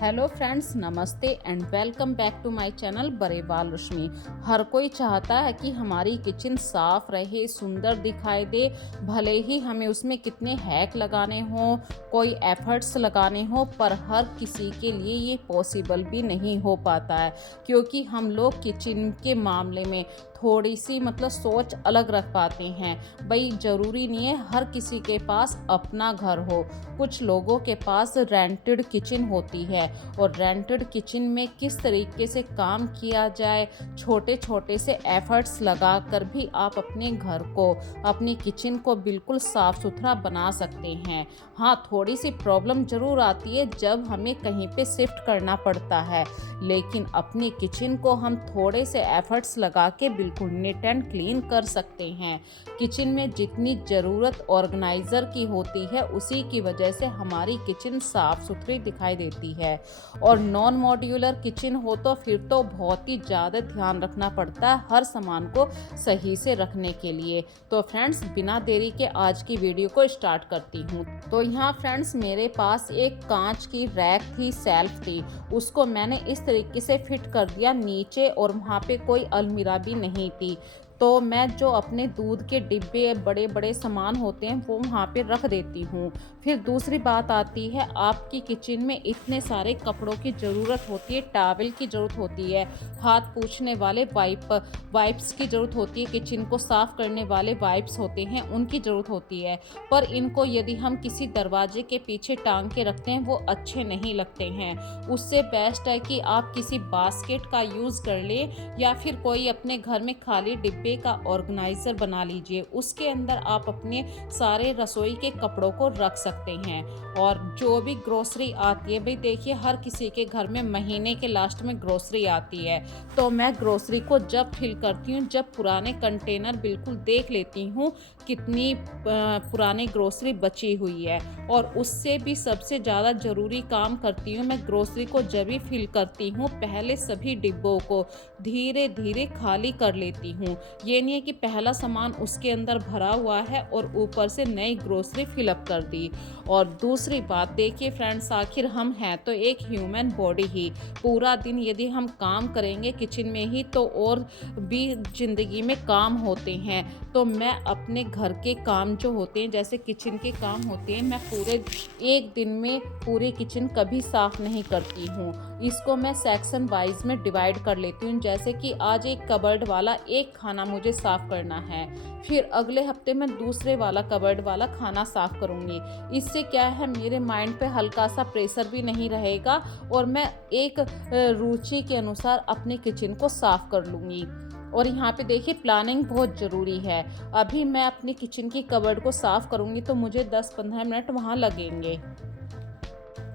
Hello friends, नमस्ते and welcome back to my channel Barewal Rashmi. हर कोई चाहता है कि हमारी किचन साफ रहे, सुंदर दिखाई दे, भले ही हमें उसमें कितने हैक लगाने हों, कोई एफर्ट्स लगाने हों, पर हर किसी के लिए ये पॉसिबल भी नहीं हो पाता है, क्योंकि हम लोग किचन के मामले में थोड़ी सी सोच अलग रख पाते हैं। भाई ज़रूरी नहीं है हर किसी के पास अपना घर हो, कुछ लोगों के पास रेंटेड किचन होती है और रेंटेड किचन में किस तरीके से काम किया जाए, छोटे छोटे से एफर्ट्स लगाकर भी आप अपने घर को, अपनी किचन को बिल्कुल साफ़ सुथरा बना सकते हैं। हाँ, थोड़ी सी प्रॉब्लम ज़रूर आती है जब हमें कहीं पे शिफ्ट करना पड़ता है, लेकिन अपनी किचन को हम थोड़े से एफर्ट्स लगा के बिल्कुल नीट एंड क्लीन कर सकते हैं। किचन में जितनी ज़रूरत ऑर्गेनाइज़र की होती है, उसी की वजह से हमारी किचन साफ़ सुथरी दिखाई देती है। और नॉन मॉड्यूलर किचन हो तो फिर तो बहुत ही ज़्यादा ध्यान रखना पड़ता है हर सामान को सही से रखने के लिए। तो फ्रेंड्स, बिना देरी के आज की वीडियो को स्टार्ट करती हूँ। तो यहाँ फ्रेंड्स, मेरे पास एक कांच की रैक थी, सेल्फ थी, उसको मैंने इस तरीके से फिट कर दिया नीचे, और वहाँ पे कोई अलमीरा भी नहीं थी। तो मैं जो अपने दूध के डिब्बे, बड़े बड़े सामान होते हैं, वो वहाँ पे रख देती हूँ। फिर दूसरी बात आती है, आपकी किचन में इतने सारे कपड़ों की ज़रूरत होती है, टॉवल की ज़रूरत होती है, हाथ पोंछने वाले वाइप्स की ज़रूरत होती है, किचन को साफ़ करने वाले वाइप्स होते हैं, उनकी ज़रूरत होती है। पर इनको यदि हम किसी दरवाजे के पीछे टांग के रखते हैं, वो अच्छे नहीं लगते हैं। उससे बेस्ट है कि आप किसी बास्केट का यूज़ कर लें, या फिर कोई अपने घर में खाली डिब्बे का ऑर्गेनाइजर बना लीजिए, उसके अंदर आप अपने सारे रसोई के कपड़ों को रख सकते हैं। और जो भी ग्रोसरी आती है, भाई देखिए हर किसी के घर में महीने के लास्ट में ग्रोसरी आती है, तो मैं ग्रोसरी को जब फिल करती हूँ, जब पुराने कंटेनर बिल्कुल देख लेती हूँ कितनी पुरानी ग्रोसरी बची हुई है, और उससे भी सबसे ज़्यादा ज़रूरी काम करती हूँ मैं, ग्रोसरी को जब भी फिल करती हूँ पहले सभी डिब्बों को धीरे धीरे खाली कर लेती हूँ। ये नहीं है कि पहला सामान उसके अंदर भरा हुआ है और ऊपर से नई ग्रोसरी फिलअप कर दी। और दूसरी बात देखिए फ्रेंड्स, आखिर हम हैं तो एक ह्यूमन बॉडी ही, पूरा दिन यदि हम काम करेंगे किचन में ही, तो और भी ज़िंदगी में काम होते हैं। तो मैं अपने घर के काम जो होते हैं, जैसे किचन के काम होते हैं, मैं पूरे एक दिन में पूरी किचन कभी साफ़ नहीं करती हूँ। इसको मैं सेक्शन वाइज में डिवाइड कर लेती हूँ, जैसे कि आज एक कबर्ड वाला एक खाना मुझे साफ़ करना है, फिर अगले हफ्ते मैं दूसरे वाला कबर्ड वाला खाना साफ़ करूँगी। इससे क्या है, मेरे माइंड पे हल्का सा प्रेशर भी नहीं रहेगा, और मैं एक रुचि के अनुसार अपने किचन को साफ़ कर लूँगी। और यहाँ पे देखिए प्लानिंग बहुत ज़रूरी है। अभी मैं अपनी किचन की कबर्ड को साफ़ करूँगी तो मुझे 10-15 मिनट वहाँ लगेंगे।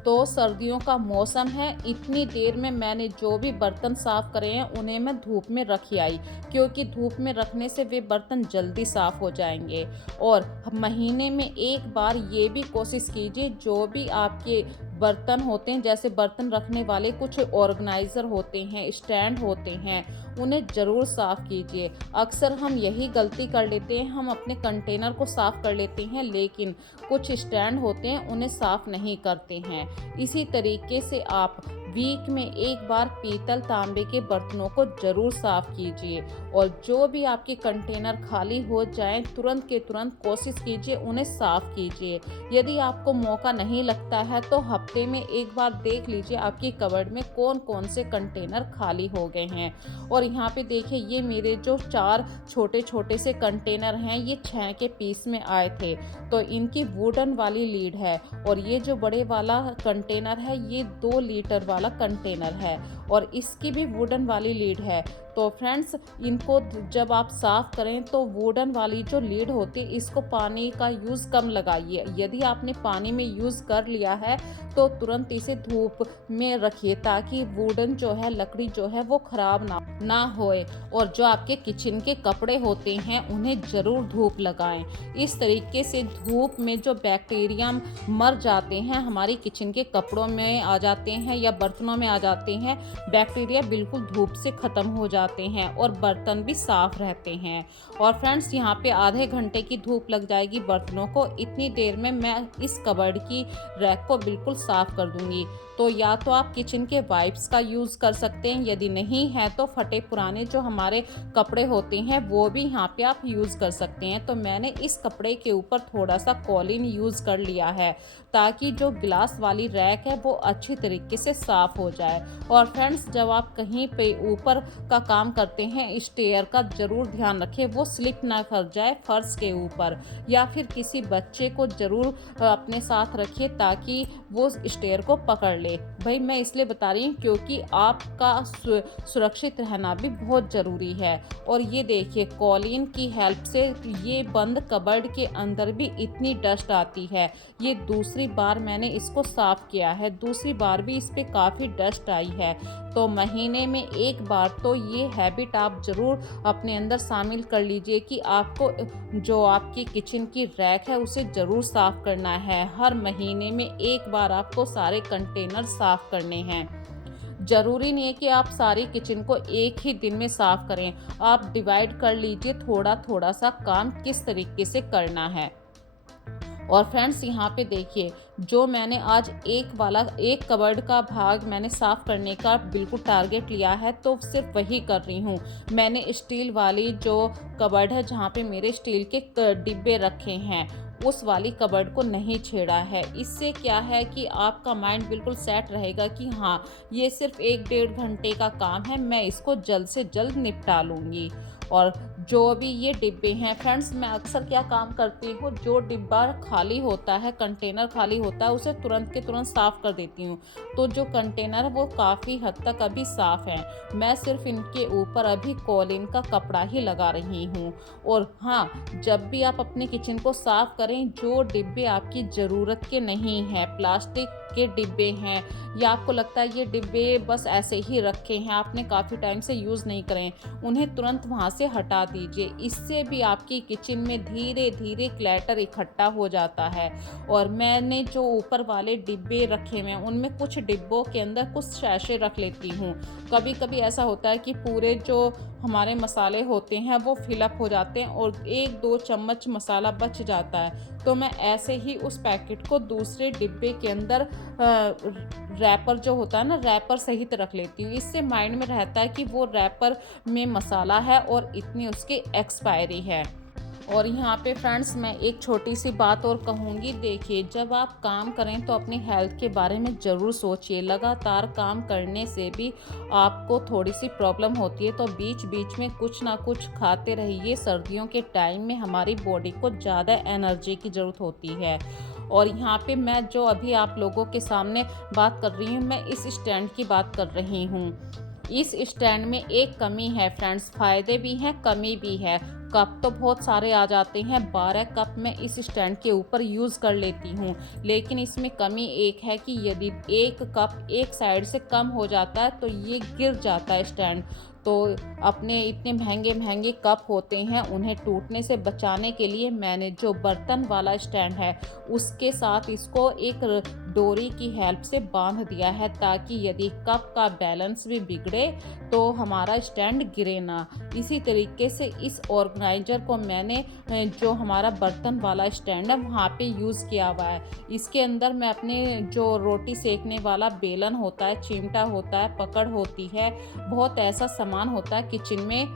तो सर्दियों का मौसम है, इतनी देर में मैंने जो भी बर्तन साफ़ करे हैं उन्हें मैं धूप में रख आई, क्योंकि धूप में रखने से वे बर्तन जल्दी साफ़ हो जाएंगे। और महीने में एक बार ये भी कोशिश कीजिए, जो भी आपके बर्तन होते हैं, जैसे बर्तन रखने वाले कुछ ऑर्गेनाइज़र होते हैं, स्टैंड होते हैं, उन्हें ज़रूर साफ़ कीजिए। अक्सर हम यही गलती कर लेते हैं, हम अपने कंटेनर को साफ़ कर लेते हैं, लेकिन कुछ स्टैंड होते हैं उन्हें साफ़ नहीं करते हैं। इसी तरीके से आप वीक में एक बार पीतल तांबे के बर्तनों को ज़रूर साफ़ कीजिए, और जो भी आपके कंटेनर खाली हो जाएं, तुरंत के तुरंत कोशिश कीजिए उन्हें साफ़ कीजिए। यदि आपको मौका नहीं लगता है तो हफ्ते में एक बार देख लीजिए आपकी कबर्ड में कौन कौन से कंटेनर खाली हो गए हैं। और यहाँ पे देखिए, ये मेरे जो 4 छोटे छोटे से कंटेनर हैं, ये 6 के पीस में आए थे, तो इनकी वुडन वाली लीड है, और ये जो बड़े वाला कंटेनर है ये 2 लीटर वाला कंटेनर है, और इसकी भी वुडन वाली लीड है। तो फ्रेंड्स, इनको जब आप साफ़ करें तो वुडन वाली जो लीड होती है, इसको पानी का यूज़ कम लगाइए। यदि आपने पानी में यूज़ कर लिया है तो तुरंत इसे धूप में रखिए, ताकि वुडन जो है, लकड़ी जो है, वो ख़राब ना होए। और जो आपके किचन के कपड़े होते हैं उन्हें ज़रूर धूप लगाएं। इस तरीके से धूप में जो बैक्टीरिया मर जाते हैं, हमारी किचन के कपड़ों में आ जाते हैं या बर्तनों में आ जाते हैं, बैक्टीरिया बिल्कुल धूप से ख़त्म हो जाते हैं और बर्तन भी साफ़ रहते हैं। और फ्रेंड्स, यहाँ पे आधे घंटे की धूप लग जाएगी बर्तनों को। इतनी देर में मैं इस कबर्ड की रैक को बिल्कुल साफ़ कर दूँगी। तो या तो आप किचन के वाइप्स का यूज़ कर सकते हैं, यदि नहीं है तो फटे पुराने जो हमारे कपड़े होते हैं वो भी यहाँ पे आप यूज़ कर सकते हैं। तो मैंने इस कपड़े के ऊपर थोड़ा सा कॉलिन यूज़ कर लिया है ताकि जो ग्लास वाली रैक है वो अच्छी तरीके से साफ़ हो जाए। और फ्रेंड्स, जब आप कहीं पे ऊपर का काम करते हैं, स्टेयर का ज़रूर ध्यान रखें वो स्लिप ना कर जाए फर्श के ऊपर, या फिर किसी बच्चे को ज़रूर अपने साथ रखिए ताकि वो स्टेयर को पकड़ ले। भाई मैं इसलिए बता रही हूँ क्योंकि आपका सुरक्षित रहना भी बहुत ज़रूरी है। और ये देखिए, कॉलिन की हेल्प से ये बंद कबर्ड के अंदर भी इतनी डस्ट आती है। ये दूसरी बार मैंने इसको साफ़ किया है, दूसरी बार भी इस पे काफ़ी डस्ट आई है। तो महीने में एक बार तो ये हैबिट आप ज़रूर अपने अंदर शामिल कर लीजिए कि आपको जो आपकी किचन की रैक है उसे ज़रूर साफ़ करना है। हर महीने में एक बार आपको सारे कंटेनर साफ़ करने हैं। ज़रूरी नहीं है कि आप सारी किचन को एक ही दिन में साफ़ करें। आप डिवाइड कर लीजिए थोड़ा थोड़ा सा काम किस तरीके से करना है। और फ्रेंड्स, यहाँ पे देखिए, जो मैंने आज एक कबर्ड का भाग मैंने साफ़ करने का बिल्कुल टारगेट लिया है, तो सिर्फ वही कर रही हूँ। मैंने स्टील वाली जो कबर्ड है जहाँ पे मेरे स्टील के डिब्बे रखे हैं, उस वाली कबर्ड को नहीं छेड़ा है। इससे क्या है कि आपका माइंड बिल्कुल सेट रहेगा कि हाँ, ये सिर्फ 1 डेढ़ घंटे का काम है, मैं इसको जल्द से जल्द निपटा लूँगी। और जो भी ये डिब्बे हैं फ्रेंड्स, मैं अक्सर क्या काम करती हूँ, जो डिब्बा खाली होता है, कंटेनर खाली होता है, उसे तुरंत के तुरंत साफ़ कर देती हूँ। तो जो कंटेनर है वो काफ़ी हद तक अभी साफ़ हैं। मैं सिर्फ इनके ऊपर अभी कॉलिन का कपड़ा ही लगा रही हूँ। और हाँ, जब भी आप अपने किचन को साफ़ करें, जो डिब्बे आपकी ज़रूरत के नहीं हैं, प्लास्टिक के डिब्बे हैं या आपको लगता है ये डिब्बे बस ऐसे ही रखे हैं, आपने काफ़ी टाइम से यूज़ नहीं करें, उन्हें तुरंत वहाँ से हटा दीजिए। इससे भी आपकी किचन में धीरे धीरे क्लैटर इकट्ठा हो जाता है। और मैंने जो ऊपर वाले डिब्बे रखे हुए हैं उनमें कुछ डिब्बों के अंदर कुछ सैशे रख लेती हूँ। कभी कभी ऐसा होता है कि पूरे जो हमारे मसाले होते हैं वो फिलअप हो जाते हैं और 1-2 चम्मच मसाला बच जाता है, तो मैं ऐसे ही उस पैकेट को दूसरे डिब्बे के अंदर रैपर जो होता है ना, रैपर सहित रख लेती हूँ। इससे माइंड में रहता है कि वो रैपर में मसाला है और इतनी उसकी एक्सपायरी है। और यहाँ पे फ्रेंड्स, मैं एक छोटी सी बात और कहूँगी। देखिए, जब आप काम करें तो अपनी हेल्थ के बारे में ज़रूर सोचिए। लगातार काम करने से भी आपको थोड़ी सी प्रॉब्लम होती है, तो बीच बीच में कुछ ना कुछ खाते रहिए। सर्दियों के टाइम में हमारी बॉडी को ज़्यादा एनर्जी की ज़रूरत होती है। और यहाँ पे मैं जो अभी आप लोगों के सामने बात कर रही हूँ, मैं इस स्टैंड की बात कर रही हूँ। इस स्टैंड में एक कमी है फ्रेंड्स, फ़ायदे भी हैं, कमी भी है। कप तो बहुत सारे आ जाते हैं, 12 कप मैं इस स्टैंड के ऊपर यूज़ कर लेती हूँ। लेकिन इसमें कमी एक है कि यदि एक कप एक साइड से कम हो जाता है तो ये गिर जाता है स्टैंड। तो अपने इतने महंगे महंगे कप होते हैं, उन्हें टूटने से बचाने के लिए मैंने जो बर्तन वाला स्टैंड है उसके साथ इसको एक डोरी की हेल्प से बांध दिया है, ताकि यदि कप का बैलेंस भी बिगड़े तो हमारा स्टैंड गिरे ना। इसी तरीके से इस ऑर्गेनाइजर को मैंने जो हमारा बर्तन वाला स्टैंड है वहाँ पे यूज़ किया हुआ है। इसके अंदर मैं अपने जो रोटी सेकने वाला बेलन होता है, चिमटा होता है, पकड़ होती है, बहुत ऐसा सामान होता है किचन में,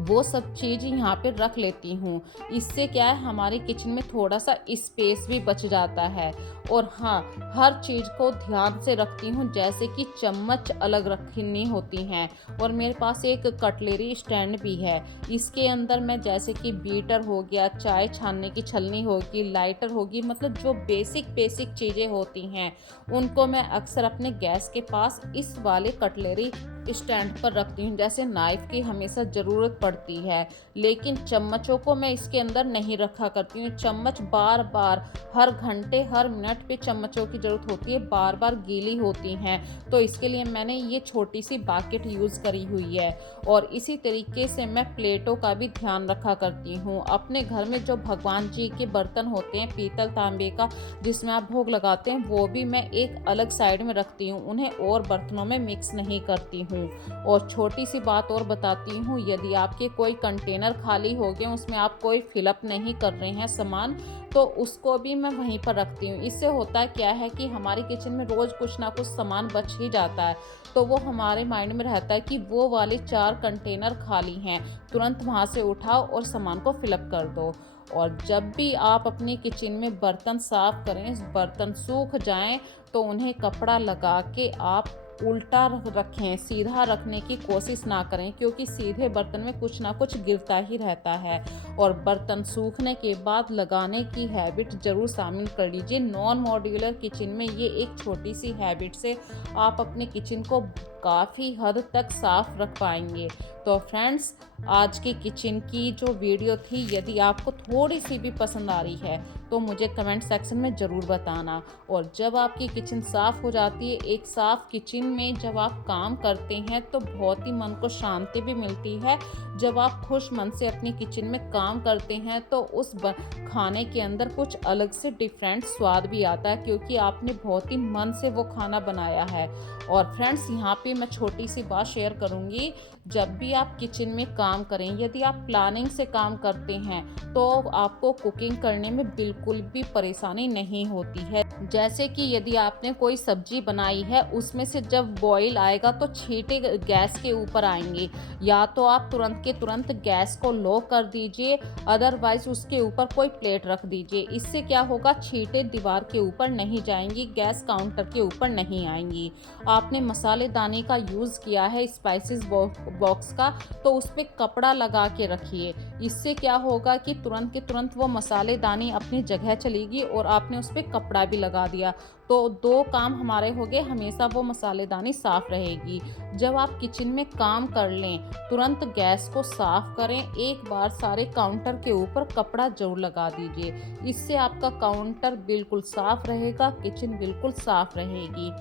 वो सब चीज़ यहाँ पे रख लेती हूँ। इससे क्या है, हमारी किचन में थोड़ा सा स्पेस भी बच जाता है। और हाँ, हर चीज़ को ध्यान से रखती हूँ, जैसे कि चम्मच अलग रखनी होती हैं। और मेरे पास एक कटलरी स्टैंड भी है। इसके अंदर मैं जैसे कि बीटर हो गया, चाय छानने की छलनी होगी, लाइटर होगी, मतलब जो बेसिक चीज़ें होती हैं उनको मैं अक्सर अपने गैस के पास इस वाले कटलरी स्टैंड पर रखती हूँ। जैसे नाइफ़ की हमेशा ज़रूरत पड़ती है, लेकिन चम्मचों को मैं इसके अंदर नहीं रखा करती हूँ। चम्मच बार-बार हर घंटे, हर मिनट पे चम्मचों की ज़रूरत होती है, बार-बार गीली होती हैं, तो इसके लिए मैंने ये छोटी-सी बकेट यूज़ करी हुई है। और इसी तरीके से मैं प्लेटों का भी ध्यान रखा करती हूँ। अपने घर में जो भगवान जी के बर्तन होते हैं पीतल, तांबे का, जिसमें आप भोग लगाते हैं, वो भी मैं एक अलग साइड में रखती हूँ, उन्हें और बर्तनों में मिक्स नहीं करती हूँ। और छोटी-सी बात और बताती हूँ, यदि आपके कोई कंटेनर खाली हो गए, उसमें आप कोई फिल अप नहीं कर रहे हैं सामान, तो उसको भी मैं वहीं पर रखती हूँ। इससे होता क्या है कि हमारे किचन में रोज़ कुछ ना कुछ सामान बच ही जाता है, तो वो हमारे माइंड में रहता है कि वो वाले 4 कंटेनर खाली हैं, तुरंत वहाँ से उठाओ और सामान को फिल अप कर दो। और जब भी आप अपने किचन में बर्तन साफ़ करें, बर्तन सूख जाएँ, तो उन्हें कपड़ा लगा के आप उल्टा रखें, सीधा रखने की कोशिश ना करें, क्योंकि सीधे बर्तन में कुछ ना कुछ गिरता ही रहता है। और बर्तन सूखने के बाद लगाने की हैबिट ज़रूर शामिल कर लीजिए। नॉन मॉड्यूलर किचन में ये एक छोटी-सी हैबिट से आप अपने किचन को काफ़ी हद तक साफ रख पाएँगे। तो फ्रेंड्स, आज की किचन की जो वीडियो थी, यदि आपको थोड़ी-सी भी पसंद आ रही है, तो मुझे कमेंट सेक्शन में ज़रूर बताना। और जब आपकी किचन साफ़ हो जाती है, एक साफ़ किचन में जब आप काम करते हैं, तो बहुत ही मन को शांति भी मिलती है। जब आप खुश मन से अपनी किचन में काम करते हैं, तो उस खाने के अंदर कुछ अलग से डिफरेंट स्वाद भी आता है, क्योंकि आपने बहुत ही मन से वो खाना बनाया है। और फ्रेंड्स, यहाँ पे मैं छोटी सी बात शेयर करूँगी, जब भी आप किचन में काम करें, यदि आप प्लानिंग से काम करते हैं, तो आपको कुकिंग करने में बिल्कुल भी परेशानी नहीं होती है। जैसे कि यदि आपने कोई सब्जी बनाई है, उसमें से जब बॉईल आएगा तो छींटे गैस के ऊपर आएंगे, या तो आप तुरंत के तुरंत गैस को लो कर दीजिए, अदरवाइज उसके ऊपर कोई प्लेट रख दीजिए। इससे क्या होगा, छींटे दीवार के ऊपर नहीं जाएंगी, गैस काउंटर के ऊपर नहीं आएंगी। आपने मसालेदानी का यूज़ किया है, स्पाइसेस बॉक्स का, तो उस पर कपड़ा लगा के रखिए। इससे क्या होगा कि तुरंत के तुरंत वो मसालेदानी अपनी जगह चलेगी और आपने उस पर कपड़ा भी लगा दिया, तो 2 काम हमारे हो गए, हमेशा वो मसालेदानी साफ़ रहेगी। जब आप किचन में काम कर लें, तुरंत गैस को साफ़ करें, एक बार सारे काउंटर के ऊपर कपड़ा ज़रूर लगा दीजिए। इससे आपका काउंटर बिल्कुल साफ़ रहेगा, किचन बिल्कुल साफ़ रहेगी।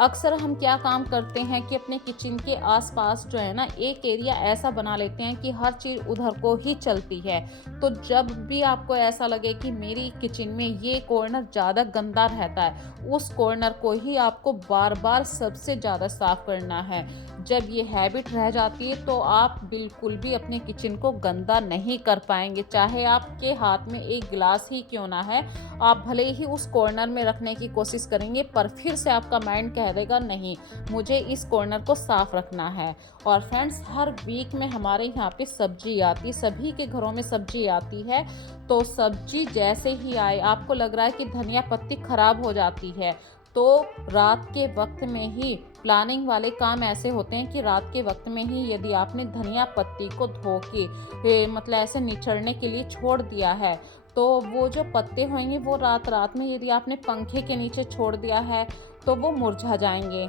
अक्सर हम क्या काम करते हैं कि अपने किचन के आसपास जो है ना, एक एरिया ऐसा बना लेते हैं कि हर चीज़ उधर को ही चलती है। तो जब भी आपको ऐसा लगे कि मेरी किचन में ये कॉर्नर ज़्यादा गंदा रहता है, उस कॉर्नर को ही आपको बार-बार सबसे ज़्यादा साफ़ करना है। जब ये हैबिट रह जाती है, तो आप बिल्कुल भी अपने किचन को गंदा नहीं कर पाएँगे। चाहे आपके हाथ में एक गिलास ही क्यों ना है, आप भले ही उस कॉर्नर में रखने की कोशिश करेंगे, पर फिर से आपका माइंड कह देगा नहीं, मुझे इस कॉर्नर को साफ रखना है। और फ्रेंड्स, हर वीक में हमारे यहाँ पे सब्जी आती है, सभी के घरों में सब्जी आती है। तो सब्जी जैसे ही आए, आपको लग रहा है कि धनिया पत्ती खराब हो जाती है, तो रात के वक्त में ही प्लानिंग वाले काम ऐसे होते हैं कि रात के वक्त में ही यदि आपने धनिया पत्ती को धो के मतलब ऐसे निचड़ने के लिए छोड़ दिया है, तो वो जो पत्ते होंगे, वो रात रात में यदि आपने पंखे के नीचे छोड़ दिया है, तो वो मुरझा जाएंगे।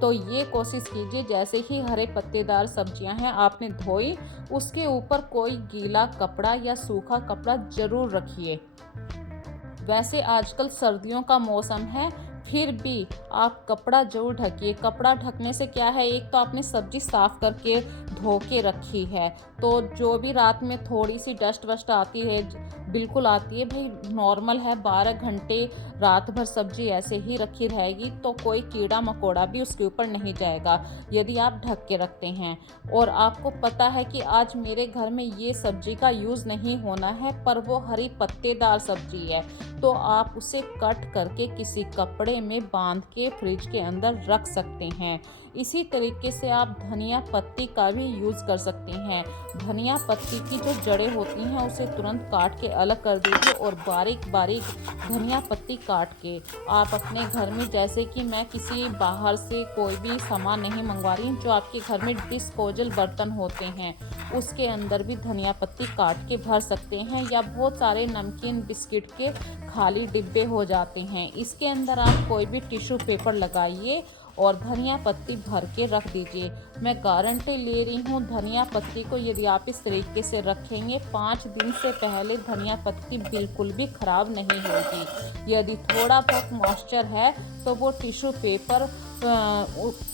तो ये कोशिश कीजिए, जैसे ही हरे पत्तेदार सब्जियां हैं आपने धोई, उसके ऊपर कोई गीला कपड़ा या सूखा कपड़ा ज़रूर रखिए। वैसे आजकल सर्दियों का मौसम है, फिर भी आप कपड़ा ज़रूर ढकिए। कपड़ा ढकने से क्या है, एक तो आपने सब्ज़ी साफ़ करके धो के रखी है, तो जो भी रात में थोड़ी-सी डस्ट वस्ट आती है, बिल्कुल आती है भई, नॉर्मल है। 12 घंटे रात भर सब्ज़ी ऐसे ही रखी रहेगी, तो कोई कीड़ा-मकोड़ा भी उसके ऊपर नहीं जाएगा, यदि आप ढक के रखते हैं। और आपको पता है कि आज मेरे घर में ये सब्ज़ी का यूज़ नहीं होना है, पर वो हरी पत्तेदार सब्ज़ी है, तो आप उसे कट करके किसी कपड़े में बांध के फ्रिज के अंदर रख सकते हैं। इसी तरीके से आप धनिया पत्ती का भी यूज़ कर सकते हैं। धनिया पत्ती की जो जड़ें होती हैं, उसे तुरंत काट के अलग कर दीजिए और बारीक बारीक धनिया पत्ती काट के आप अपने घर में, जैसे कि मैं किसी बाहर से कोई भी सामान नहीं मंगवा रही हूँ, जो आपके घर में डिस्पोजल बर्तन होते हैं, उसके अंदर भी धनिया पत्ती काट के भर सकते हैं। या बहुत सारे नमकीन बिस्किट के खाली डिब्बे हो जाते हैं, इसके अंदर आप कोई भी टिश्यू पेपर लगाइए और धनिया पत्ती भर के रख दीजिए। मैं गारंटी ले रही हूँ, धनिया पत्ती को यदि आप इस तरीके से रखेंगे 5 दिन से पहले धनिया पत्ती बिल्कुल भी ख़राब नहीं होगी। यदि थोड़ा बहुत मॉइस्चर है तो वो टिश्यू पेपर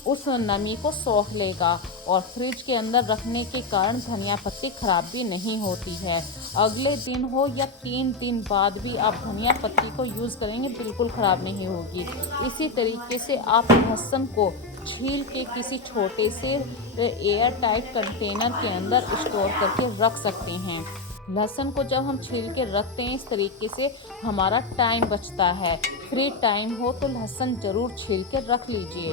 उस नमी को सोख लेगा और फ्रिज के अंदर रखने के कारण धनिया पत्ती खराब भी नहीं होती है। अगले दिन हो या 3 दिन बाद भी आप धनिया पत्ती को यूज़ करेंगे बिल्कुल ख़राब नहीं होगी। इसी तरीके से आप लहसुन को छील के किसी छोटे से एयर टाइट कंटेनर के अंदर स्टोर करके रख सकते हैं। लहसुन को जब हम छील के रखते हैं इस तरीके से हमारा टाइम बचता है। फ्री टाइम हो तो लहसुन ज़रूर छील के रख लीजिए।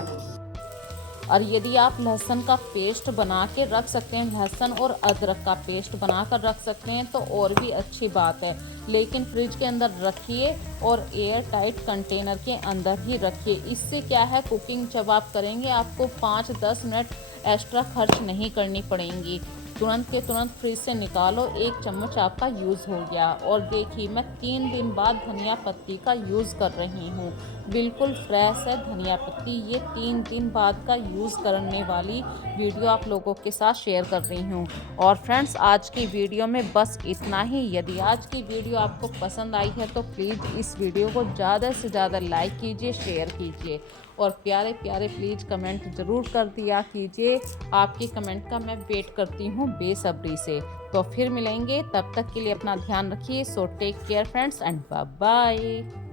और यदि आप लहसुन का पेस्ट बना के रख सकते हैं, लहसुन और अदरक का पेस्ट बनाकर रख सकते हैं तो और भी अच्छी बात है। लेकिन फ्रिज के अंदर रखिए और एयर टाइट कंटेनर के अंदर ही रखिए। इससे क्या है, कुकिंग जब आप करेंगे आपको 5-10 मिनट एक्स्ट्रा खर्च नहीं करनी पड़ेंगी। तुरंत के तुरंत फ्रिज से निकालो, 1 चम्मच आपका यूज़ हो गया। और देखिए मैं 3 दिन बाद धनिया पत्ती का यूज़ कर रही हूँ। बिल्कुल फ्रेश है धनिया पत्ती। ये 3 दिन बाद का यूज़ करने वाली वीडियो आप लोगों के साथ शेयर कर रही हूँ। और फ्रेंड्स, आज की वीडियो में बस इतना ही। यदि आज की वीडियो आपको पसंद आई है तो प्लीज़ इस वीडियो को ज़्यादा से ज़्यादा लाइक कीजिए, शेयर कीजिए और प्यारे प्यारे प्लीज़ कमेंट ज़रूर कर दिया कीजिए। आपके कमेंट का मैं वेट करती हूँ बेसब्री से। तो फिर मिलेंगे, तब तक के लिए अपना ध्यान रखिए। So take care friends and bye bye.